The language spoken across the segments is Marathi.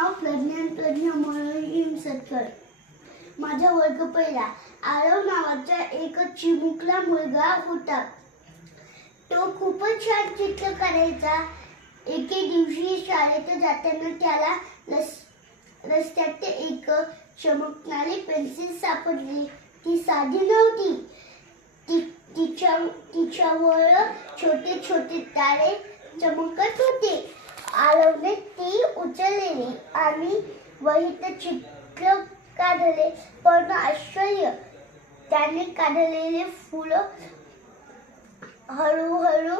नाव प्रज्ञा मोहीम सतकर. माझा वर्ग पहिला. आरव नावाचा एक चिमुकला मुलगा होता. तो खूपच छान चित्र काढायचा. एके दिवशी शाळेत जाताना त्याला रस्त्यात एक चमकणारी पेन्सिल सापडली. ती साधी नव्हती. तिच्यावर छोटे छोटे तारे चमकत होते. आरवने ती उचलली आणि वहीत चित्र काढले. पण आश्चर्य, त्याने काढलेले फूल हळूहळू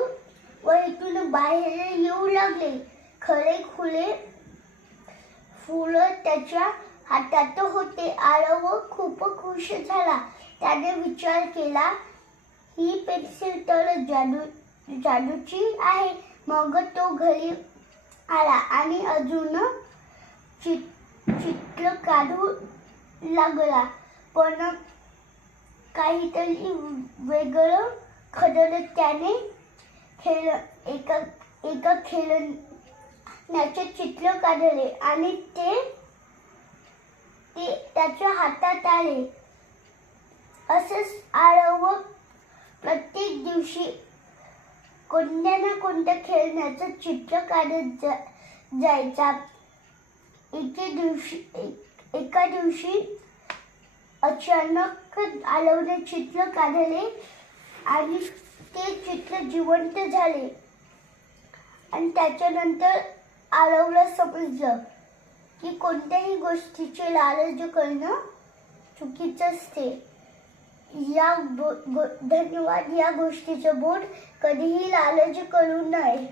वहीतून बाहेर येऊ लागले. खरे खुले फूल त्याच्या हातात होते. आरव खूप खुश झाला. त्याने विचार केला, ही पेन्सिल तर जादूची आहे. मग तो घरी आला आणि अजून चित्र काढू लागला. पण काहीतरी वेगळं घडलं. त्याने एका खेळण्याचे चित्र काढले आणि ते त्याच्या हातात आले. असेच आरव प्रत्येक दिवशी कोणत्या ना कोणत्या खेळण्याचं चित्र काढत जायचा. एका दिवशी अचानक आरवने चित्र काढले आणि ते चित्र जिवंत झाले. आणि त्याच्यानंतर आरवला समजलं की कोणत्याही गोष्टीचे लालच करणं चुकीचं असते. धन्यवाद. या गोष्टीचं बोध कधीही लालच करू नये.